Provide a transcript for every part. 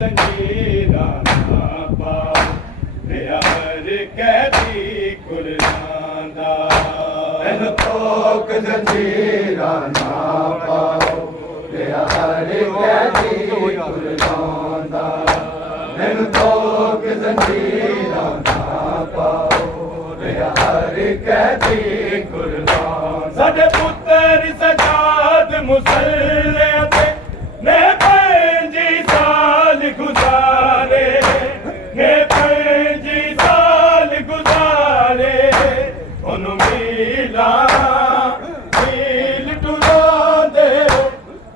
ਜੰਜੀਰਾਂ ਨਾ ਪਾਓ ਹਰ ਕੈਦੀ ਕੁਰਬਾਨਾ ਇਹਨੂੰ ਤੋਕ ਜੰਜੀਰਾਂ ਨਾ ਪਾਓ ਹਰ ਕੈਦੀ ਕੁਰਬਾਨਾ ਇਹਨੂੰ ਤੋਕ ਜੰਜੀਰਾਂ ਨਾ ਪਾਓ ਹਰ ਕੈਦੀ ਕੁਰਬਾਨਾ ਸਾਡੇ ਪੁੱਤਰ ਸਜਾਦ ਮੁਸੱਲੇ ਤੇ ਨੇ 5 ਸਾਲ ਗੁਜ਼ਾਰੇ ਨੇ 5 ਸਾਲ ਗੁਜ਼ਾਰੇ ਉਹਨੂੰ ਮੀਲ ਟੁਰਾਉਂਦੇ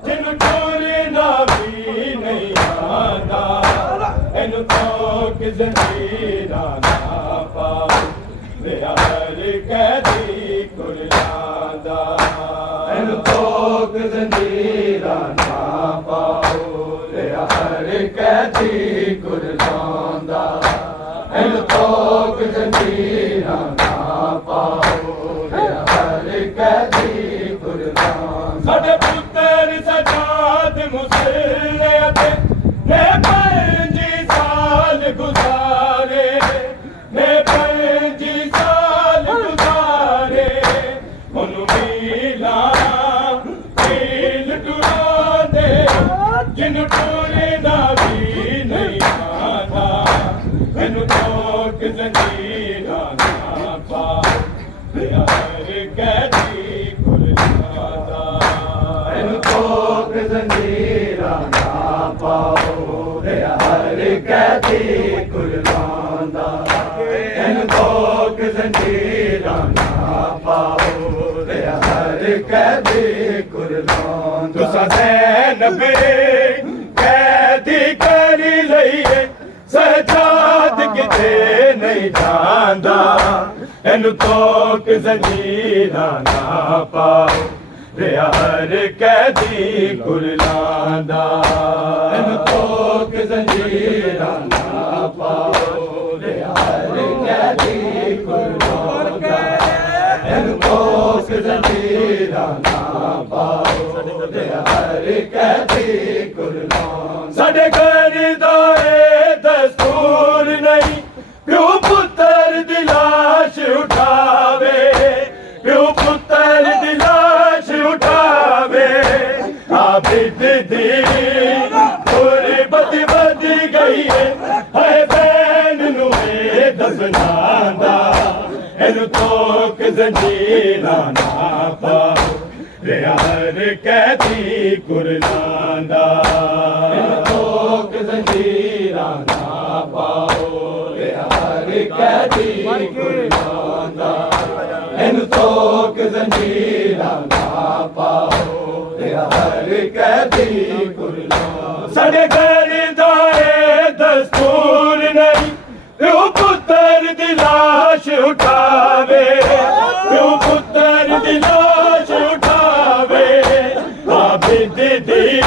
ਜਿਹਨੂੰ ਟੁਰਨਾ ਵੀ ਨਹੀਂ ਆਉਂਦਾ ਇਹਨੂੰ ਤੋਕ ਜੰਜੀਰਾਂ ਨਾ ਪਾਓ ਹਰ ਕੈਦੀ ਕੁਰਬਾਨਾ ਇਹਨੂੰ ਤੋਕ ਜੰਜੀਰਾਂ ਨਾ ਪਾਓ ਹਰ ਕੈਦੀ ਕੁਰਬਾਨਾ ਇਹਨੂੰ ਤੋਕ ਜੰਜੀਰਾਂ ਨਾ ਪਾਓ ਹਰ ਕੈਦੀ ਕੁਰਬਾਨਾ ਸਾਡੇ ਪੁੱਤਰ ਸਜਾਦ ਮੁਸੱਲੇ ਤੇ ਨੇ 5 ਸਾਲ ਗੁਜ਼ਾਰੇ ਨੇ 5 ਸਾਲ ਗੁਜ਼ਾਰੇ ਉਹਨੂੰ ਮੀਲ ਟੁਰਾਉਂਦੇ ਜਿਹਨੂੰ ਟੁਰਨਾ ਵੀ ਨਹੀਂ ਆਉਂਦਾ ਇਹਨੂੰ ਤੋਕ ਜੰਜੀਰਾਂ ਨਾ ਪਾਓ ਹਰ ਕੈਦੀ ਕੁਰਬਾਨਾ ਇਹਨੂੰ ਤੋਕ ਜੰਜੀਰਾਂ ਨਾ ਪਾਓ ਹਰ ਕੈਦੀ ਕੁਰਬਾਨਾ ਇਹਨੂੰ ਤੋਕ ਜੰਜੀਰਾਂ ਨਾ ਪਾਓ ਹਰ ਕੈਦੀ ਕੁਰਬਾਨਾ ਤੁਸਾਂ ਜ਼ੈਨਬ ਕੈਦੀ ਕਰ ਲਈਏ ਸਜਾਦ ਕਿਤੇ ਨਹੀਂ ਜਾਂਦਾ ਇਹਨੂੰ ਤੋਕ ਜੰਜੀਰਾਂ ਨਾ ਪਾਓ ਹਰ ਕੈਦੀ ਕੁਰਬਾਨਾ ਇਹਨੂੰ ਤੋਕ ਜੰਜੀਰਾਂ ਨਾ ਪਾਓ ਹਰ ਕੈਦੀ ਕੁਰਬਾਨਾ ਇਹਨੂੰ ਤੋਕ ਜੰਜੀਰਾਂ ਨਾ ਪਾਓ ਹਰ ਕੈਦੀ ਕੁਰਬਾਨਾ ਸਾਡੇ ਘਰ ਦਾ ਇਹ ਦਸਤੂਰ ਨਹੀਂ ਪਿਓ ਪੁੱਤਰ ਦੀ ਲਾਸ਼ ਉਠਾਵੇ ਪਿਓ ਪੁੱਤਰ ਦੀ ਲਾਸ਼ ਉਠਾਵੇ ਆਬਿਦ ਦੀ ਗੁਰਬਤ ਵੱਧ ਗਈ ਹੈ ਭੈਣ ਨੂੰ ਇਹ ਦਫਨਾਉਂਦਾ ਇਹਨੂੰ ਤੋਕ ਜੰਜੀਰਾਂ ਨਾ ਪਾਓ ਹਰ ਕੈਦੀ ਕੁਰਬਾਨਾ ਇਹਨੂੰ ਤੋਕ ਜੰਜੀਰਾਂ ਨਾ ਪਾਓ ਹਰ ਕੈਦੀ ਕੁਰਬਾਨਾ ਇਹਨੂੰ ਤੋਕ ਜੰਜੀਰਾਂ ਨਾ ਪਾਓ ਹਰ ਕੈਦੀ ਕੁਰਬਾਨਾ ਸਾਡੇ ਘਰ ਦਾ ਇਹ ਦਸਤੂਰ ਨਹੀਂ ਪਿਓ ਪੁੱਤਰ ਦੀ ਲਾਸ਼ ਉਠਾਵੇ ਪਿਓ ਪੁੱਤਰ ਦੀ ਲਾਸ਼ ਉਠਾਵੇ ਆਬਿਦ ਦੀ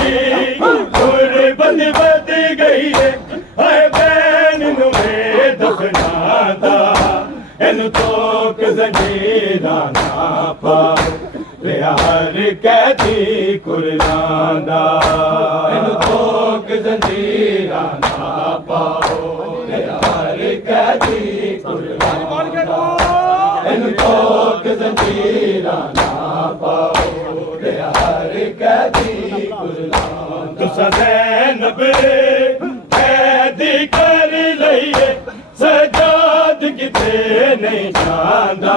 ਗੁਰਬਤ ਵੱਧ ਗਈ ਹੈ ਭੈਣ ਨੂੰ ਇਹ ਦਫਨਾਉਂਦਾ ਇਹਨੂੰ ਤੋਕ ਜੰਜੀਰਾਂ ਨਾ ਪਾਓ ਹਰ ਕੈਦੀ ਕੁਰਬਾਨਾ ਇਹਨੂੰ ਤੋਕ ਜੰਜੀਰਾਂ ਨਾ ਪਾਓ ਹਰ ਕੈਦੀ ਕੁਰਬਾਨਾ ਇਹਨੂੰ ਤੋਕ ਜੰਜੀਰਾਂ ਨਾ ਪਾਓ ਹਰ ਕੈਦੀ ਕੁਰਬਾਨਾ ਤੁਸਾਂ ਜ਼ੈਨਬ ਕੈਦੀ ਕਰ ਲਈਏ ਸਜਾਦ ਕਿਤੇ ਨਹੀਂ ਜਾਂਦਾ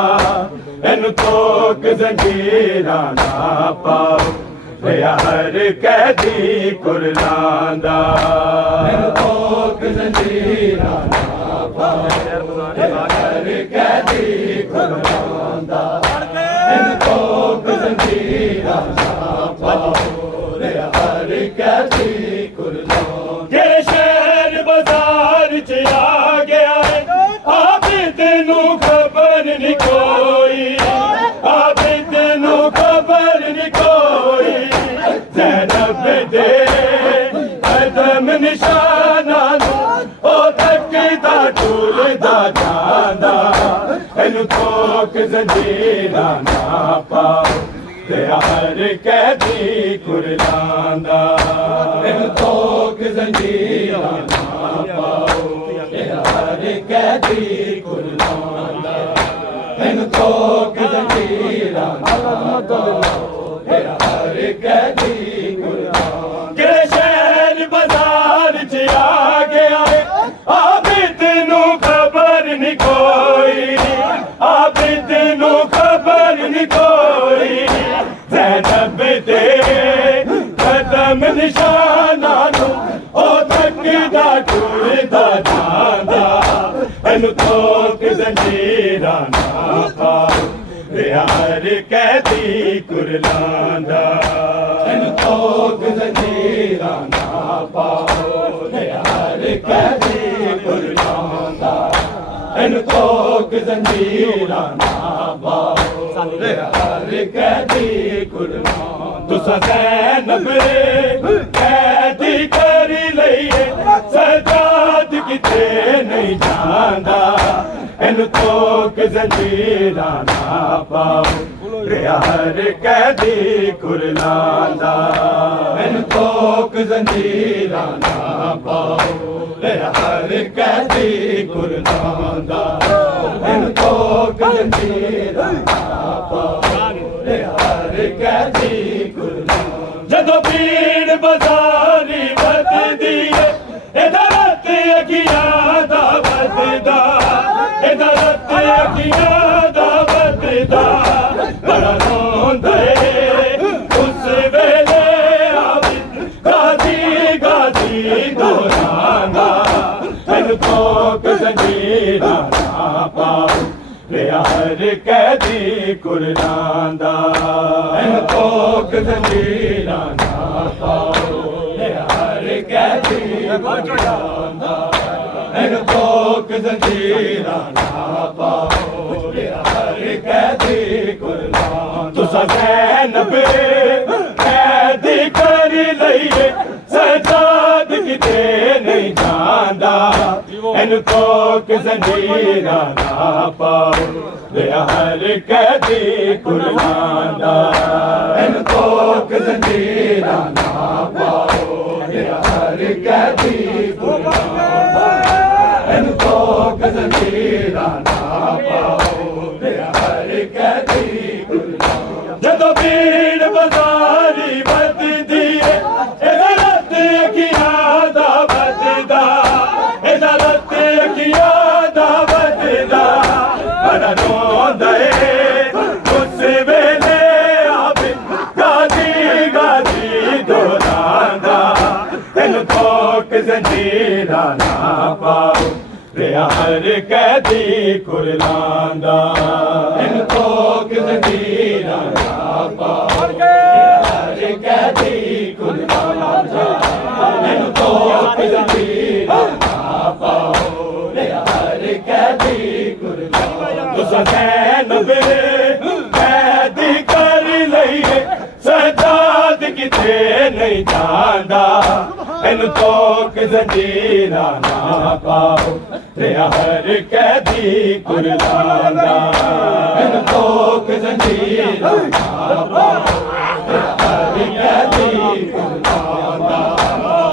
ਇਹਨੂੰ ਤੋਕ ਜੰਜੀਰਾਂ ਨਾ ਪਾਓ ਹਰ ਕੈਦੀ ਕੁਰਬਾਨਾ ਇਹਨੂੰ ਤੋਕ ਜੰਜੀਰਾਂ ਨਾ ਪਾਓ ਹਰ ਕੈਦੀ ਕੁਰਬਾਨਾ ਇਹਨੂੰ ਤੋਕ ਜੰਜੀਰਾਂ ਨਾ ਪਾਓ ਹਰ ਕੈਦੀ ਕੁਰਬਾਨਾ ਜਿਹੜੇ ਸ਼ਹਿਰ ਬਾਜ਼ਾਰ ਚ ਆ ਗਿਆ ਆਬਿਦ ਨੂੰ ਖਬਰ ਨਹੀਂ ਕੋਈ ਆਬਿਦ ਨੂੰ ਖਬਰ ਨਹੀਂ ਕੋਈ ਜ਼ੈਨਬ ਦੇ ਕਦਮ ਨਿਸ਼ਾਨਾਂ ਨੂੰ ਉਹ ਤੱਕਦਾ ਟੁਰਦਾ ਜਾਂਦਾ ਇਹਨੂੰ ਤੋਕ ਜੰਜੀਰਾਂ ਨਾ ਪਾਓ ਹਰ ਕੈਦੀ ਕੁਰਬਾਨਾ ਇਹਨੂੰ ਤੋਕ ਜੰਜੀਰਾਂ जंजीरां ना पाओ तेरा हर कैदी कुर्बाना मैनू तोक जंजीरां ना पाओ तेरा हर कैदी कुर्बाना के शहर बाजार च आ गया है आबिद नू खबर नहीं कोई आबिद नू खबर नहीं कोई ज़ैनब दे कदम निशाना नू ओ थकदा टुरदा जांदा मैनू तोक जंजीरां ना पाओ हर कैदी कुर्बाना मैनू तोक जंजीरां ना पाओ तेरा हर कैदी कुर्बाना मैनू तोक जंजीरां ना पाओ तेरा हर कैदी कुर्बाना तुसा ज़ैनब कैदी कर लईए सजाद किते नहीं जांदा मैनू तोक जंजीरां ना पाओ हर कैदी कुर्बाना मैनू तोक जंजीरां ना पाओ तेरा हर कैदी कुर्बाना मैनू तोक जंजीरां ना पाओ तेरा हर कैदी कुर्बाना जदों भीड़ बाजारी बददी है इधरत अखियां दा बददा इधरत अखियां दा बददा बड़ा रोंदा उस वेले आबिद गाजी गाजी दोरांदा मैनू तोक जंजीरां ना पाओ हर कैदी कुर्बाना मैनू तोक जंजीरां ना पाओ तेरा हर कैदी कुर्बाना मैनू तोक जंजीरां ना पाओ तेरा हर कैदी कुर्बाना तुसा ज़ैनब कैदी कर लईए सजाद किते नहीं जांदा मैनू तोक जंजीरां ना पाओ हर कैदी कुर्बाना मैनू तोक जंजीरां ना पाओ तेरा हर कैदी कुर्बाना मैनू तोक जंजीरां ना पाओ तेरा हर कैदी कुर्बाना जदों भीड़ बाजारी बददी है इधरत अखियां दा बददा इधरत अखियां दा बददा बड़ा रोंदा उस वेले आबिद गाजी गाजी दोरांदा मैनू तोक जंजीरां ना पाओ हर कैदी कुर्बाना मैनू तोक जंजीरां ना पाओ हर कैदी कुर्बाना मैनू तोक जंजीरां ना पाओ हर कैदी कुर्बाना तुसा ज़ैनब कैदी कर लईए सजाद किते नहीं जांदा मैनू तोक जंजीरां ना पाओ हर कैदी कुर्बाना मैनू तोक जंजीरां ना पाओ हर कैदी कुर्बाना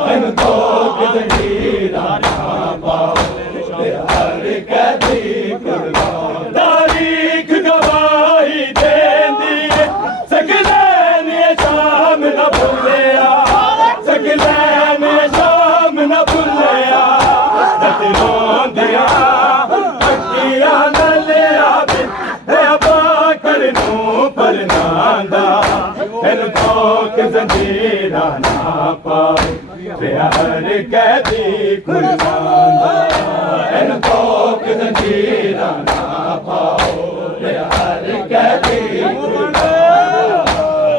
मैनू तोक जंजीरां ना पाओ हर कैदी कुर्बाना तारीख गवाही देंदी है सकलैन शाम न भुलिया सकलैन शाम न भुलिया रत रोंदिया अखियां नाल आबिद बाकर नू परनांदा मैनू तोक जंजीरां ना पाओ हर कैदी कुर्बाना मैनू तोक जंजीरां ना पाओ हर कैदी कुर्बाना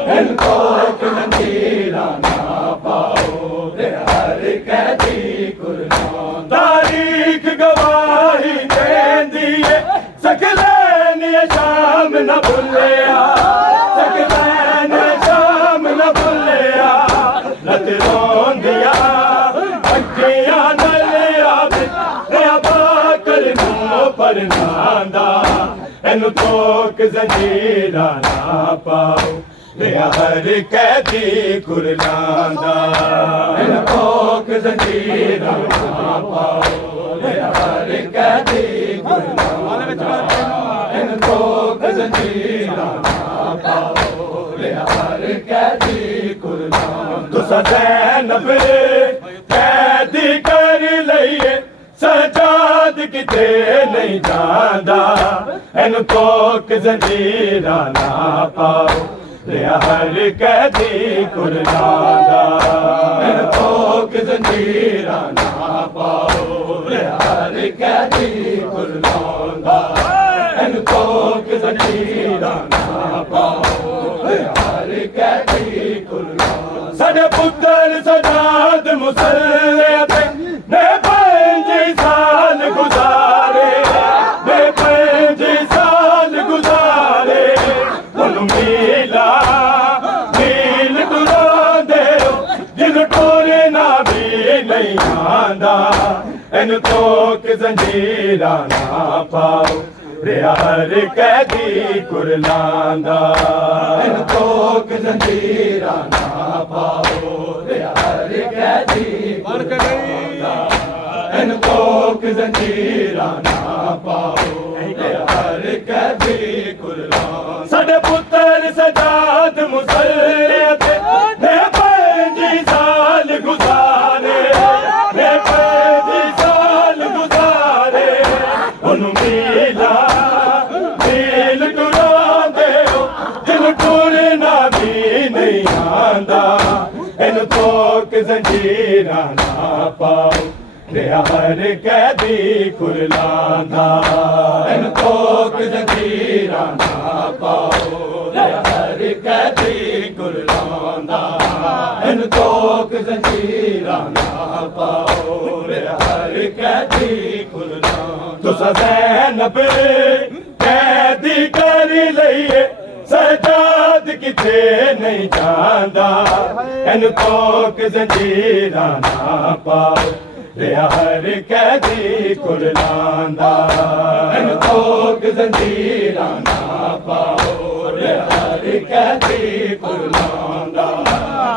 मैनू तोक जंजीरां ना पाओ हर कैदी कुर्बाना तारीख गवाही देंदी है सकलैन शाम न भुलिया सकलैन शाम न भुलिया रत रोंदिया अखियां नाल आबिद बाकर नू परनांदा मैनू तोक जंजीरां ना पाओ ਲਿਆ ਹਰ ਕੈਦੀ ਕੁਰਲਾਂਦਾ ਇਹਨੂੰ ਕੋਕ ਜ਼ੰਜੀਰਾਂ ਨਾ ਪਾਓ ਲਿਆ ਹਰ ਕੈਦੀ ਕੁਰਲਾਂਦਾ ਇਹਨੂੰ ਕੋਕ ਜ਼ੰਜੀਰਾਂ ਨਾ ਪਾਓ ਲਿਆ ਹਰ ਕੈਦੀ ਕੁਰਲਾਂਦਾ ਤੁਸਾਂ ਜ਼ੈਨਬ ਕੈਦੀ ਕਰ ਲਈਏ ਸਜਾਦ ਕਿਤੇ ਨਹੀਂ ਜਾਂਦਾ ਇਹਨੂੰ ਕੋਕ ਜ਼ੰਜੀਰਾਂ ਨਾ ਪਾਓ ਲਿਆ ਹਰ ਕੈਦੀ ਕੁਰਲਾਂਦਾ ਇਹਨੂੰ ਕੋਕ ਜ਼ੰਜੀਰਾਂ ਨਾ ਪਾਓ ਲਿਆ ਹਰ ਕੈਦੀ ਕੁਰਲਾਂਦਾ ਇਹਨੂੰ ਕੋਕ ਜ਼ੰਜੀਰਾਂ ਨਾ ਪਾਓ ਲਿਆ ਹਰ ਕੈਦੀ ਕੁਰਲਾਂਦਾ ਸਾਡੇ ਪੁੱਤਰ ਸਜਾਦ ਮੁਸੱਲੇ ਤੇ ਨੇ 5 ਸਾਲ ਗੁਜ਼ਾਰੇ ਨੇ 5 ਸਾਲ ਗੁਜ਼ਾਰੇ ਉਹਨੂੰ ਮੀਲ ਟੁਰਾਉਂਦੇ ਜਿਹਨੂੰ ਟੁਰਨਾ ਵੀ ਨਹੀਂ ਆਂਦਾ ਇਹਨੂੰ ਕੋਕ ਜ਼ੰਜੀਰਾਂ ਨਾ ਪਾਓ ਲਿਆ ਹਰ ਕੈਦੀ ਕੁਰਲਾਂਦਾ ਇਹਨੂੰ ਕੋਕ ਜ਼ੰਜੀਰਾਂ ਨਾ ਪਾਓ ਲਿਆ ਹਰ ਕੈਦੀ ਕੁਰਲਾਂਦਾ ਇਹਨੂੰ ਕੋਕ ਜ਼ੰਜੀਰਾਂ ਨਾ ਪਾਓ ਲਿਆ ਹਰ ਕੈਦੀ ਕੁਰਲਾਂਦਾ ਸਾਡੇ ਪੁੱਤਰ ਸਜਾਦ ਮੁਸੱਲੇ ਤੇ ਨੇ 5 ਸਾਲ ਗੁਜ਼ਾਰੇ ਨੇ 5 ਸਾਲ ਗੁਜ਼ਾਰੇ ਉਹਨੂੰ ਮੀਲ ਟੁਰਾਉਂਦੇ ਜਿਹਨੂੰ ਟੁਰਨਾ ਵੀ ਨਹੀਂ ਆਂਦਾ ਇਹਨੂੰ ਕੋਕ ਜ਼ੰਜੀਰਾਂ ਨਾ ਪਾਓ ਲਿਆ ਹਰ ਕੈਦੀ ਕੁਰਲਾਂਦਾ ਇਹਨੂੰ ਕੋਕ ਜ਼ੰਜੀਰਾਂ ਨਾ ਪਾਓ ਲਿਆ ਹਰ ਕੈਦੀ ਕੁਰਲਾਂਦਾ ਇਹਨੂੰ ਕੋਕ ਜ਼ੰਜੀਰਾਂ ਨਾ ਪਾਓ ਲਿਆ ਹਰ ਕੈਦੀ ਕੁਰਲਾਂਦਾ ਤੁਸਾਂ ਜ਼ੈਨਬ ਕੈਦੀ ਕਰ ਲਈਏ ਸਜਾਦ ਕਿਤੇ ਨਹੀਂ ਜਾਂਦਾ ਇਹਨੂੰ ਕੋਕ ਜ਼ੰਜੀਰਾਂ ਨਾ ਪਾਓ ਲਿਆ ਹਰ ਕੈਦੀ ਕੁਰਲਾਂਦਾ ਇਹਨੂੰ ਕੋਕ ਜ਼ੰਜੀਰਾਂ ਨਾ ਪਾਓ ਲਿਆ ਹਰ ਕੈਦੀ ਕੁਰਲਾਂਦਾ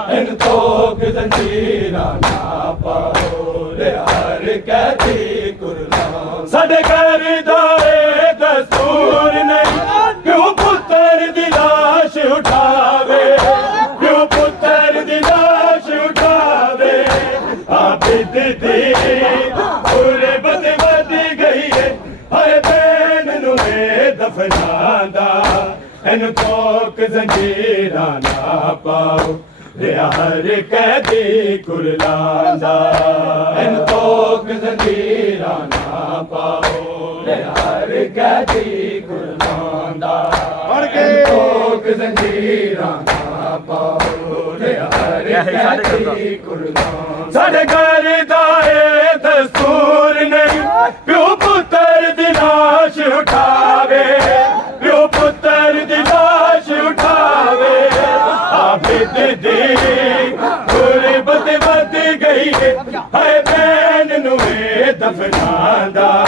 ਇਹਨੂੰ ਕੋਕ ਜ਼ੰਜੀਰਾਂ ਨਾ ਪਾਓ ਲਿਆ ਹਰ ਕੈਦੀ ਕੁਰਲਾਂਦਾ ਸਾਡੇ ਘਰ ਦਾ ਇਹ ਦਸਤੂਰ ਨਹੀਂ ਕਿਉਂ ਪੁੱਤਰ ਦੀ ਲਾਸ਼ ਉਠਾਵੇ ਕਿਉਂ ਪੁੱਤਰ ਦੀ ਲਾਸ਼ ਉਠਾਵੇ ਆਬਿਦ ਦੀ ਗੁਰਬਤ ਵਧੀ ਗਈ ਏ ਹਰ ਭੈਣ ਨੂੰ ਇਹ ਦਫਨਾਂਦਾ ਇਹਨੂੰ ਕੋਕ ਜ਼ੰਜੀਰਾਂ ਨਾ ਪਾਓ ਲਿਆ ਹਰ ਕੈਦੀ ਕੁਰਲਾਂਦਾ ਇਹਨੂੰ ਕੋਕ ਜ਼ੰਜੀਰਾਂ ਨਾ ਪਾਓ ਲਿਆ ਹਰ ਕੈਦੀ ਕੁਰਲਾਂਦਾ ਇਹਨੂੰ ਕੋਕ ਜ਼ੰਜੀਰਾਂ ਨਾ ਪਾਓ ਲਿਆ ਹਰ ਕੈਦੀ ਕੁਰਲਾਂਦਾ ਸਾਡੇ ਘਰ ਦਾ ਇਹ ਦਸਤੂਰ ਨਹੀਂ ਪਿਓ ਪੁੱਤਰ ਦੀ ਲਾਸ਼ ਉਠਾਵੇ ਪਿਓ ਪੁੱਤਰ ਦੀ ਲਾਸ਼ ਉਠਾਵੇ ਆਬਿਦ ਦੀ ਗੁਰਬਤ ਵੱਧ ਗਈ ਏ ਹਾਏ ਭੈਣ ਨੂੰ ਇਹ ਦਫਨਾਂਦਾ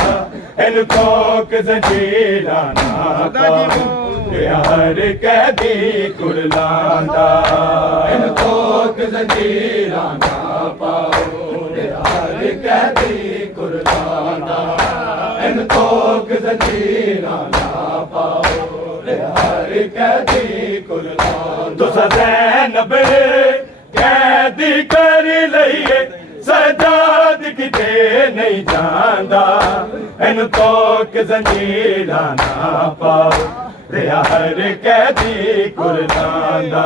ਇਹਨੂੰ ਕੋਕ ਜ਼ੰਜੀਰਾਂ ਨਾ ਪਾਓ ਲਿਆ ਹਰ ਕੈਦੀ ਕੁਰਲਾਂਦਾ ਇਹਨੂੰ ਕੋਕ ਜ਼ੰਜੀਰਾਂ ਨਾ ਪਾਓ ਲਿਆ ਹਰ ਕੈਦੀ ਕੁਰਲਾਂਦਾ ਇਹਨੂੰ ਕੋਕ ਜ਼ੰਜੀਰਾਂ ਨਾ ਪਾਓ ਲਿਆ ਹਰ ਕੈਦੀ ਕੁਰਲਾਂਦਾ ਤੁਸਾਂ ਜ਼ੈਨਬ ਕੈਦੀ ਕਰ ਲਈਏ ਸਜਾਦ ਕਿਤੇ ਨਹੀਂ ਜਾਂਦਾ ਇਹਨੂੰ ਕੋਕ ਜ਼ੰਜੀਰਾਂ ਨਾ ਪਾਓ ਲਿਆ ਹਰ ਕੈਦੀ ਕੁਰਲਾਂਦਾ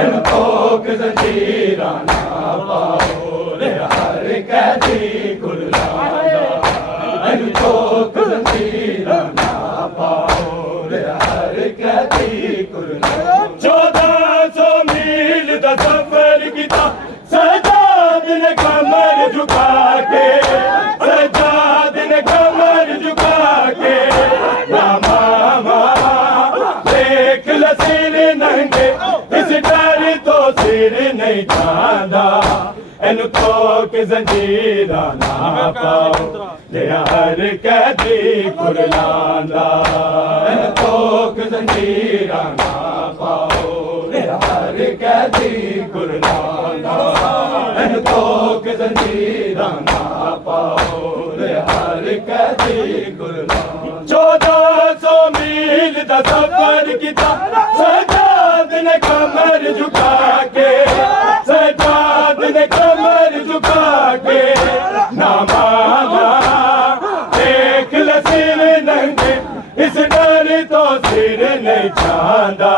ਇਹਨੂੰ ਕੋਕ ਜ਼ੰਜੀਰਾਂ ਨਾ ਪਾਓ ਲਿਆ ਹਰ ਕੈਦੀ ਕੁਰਲਾਂਦਾ ਇਹਨੂੰ ਕੋਕ ਜ਼ੰਜੀਰਾਂ ਨਾ ਪਾਓ ਲਿਆ ਹਰ ਕੈਦੀ ਕੁਰਲਾਂਦਾ 1400 ਮੀਲ ਦਾ ਸਫ਼ਰ ਕੀਤਾ ਸਜਾਦ ਨੇ ਕਮਰ ਝੁਕਾ ਕੇ ਸਜਾਦ ਨੇ ਕਮਰ ਝੁਕਾ ਕੇ ਨਾ ਮਾਮਾ ਦੇਖ ਲੈ ਸਿਰ ਨੰਗੇ ਇਸ ਡਰ ਤੋਂ ਸਿਰ ਨਹੀਂ ਜਾਂਦਾ ਇਹਨੂੰ ਕੋਕ ਜ਼ੰਜੀਰਾਂ ਨਾ ਪਾਓ ਜਿਹੜਾ ਹਰ ਕੈਦੀ ਕੁਰਲਾਂਦਾ ਠੋਕ ਜ਼ੰਜੀਰਾਂ ਨਾ ਪਾਓ ਮੇਰਾ ਹਰ ਕੈਦੀ ਕੁਰਲਾਂਦਾ ਠੋਕ ਜ਼ੰਜੀਰਾਂ ਨਾ ਪਾਓ ਮੇਰਾ ਹਰ ਕੈਦੀ ਕੁਰਲਾਂਦਾ 1400 ਮੀਲ ਦਾ ਸਫ਼ਰ ਕੀਤਾ ਸਜਾਦ ਨੇ ਕਮਰ ਝੁਕਾ ਕੇ ਸਜਾਦ ਨੇ ਕਮਰ ਝੁਕਾ ਕੇ ਨਾ ਮਾਲਾ ਦੇਖ ਲੈ ਸਿਰ ਨੰਗੇ ਇਸ ਡਰ ਤੋਂ ਸਿਰ ਨਹੀਂ ਛਾਂਦਾ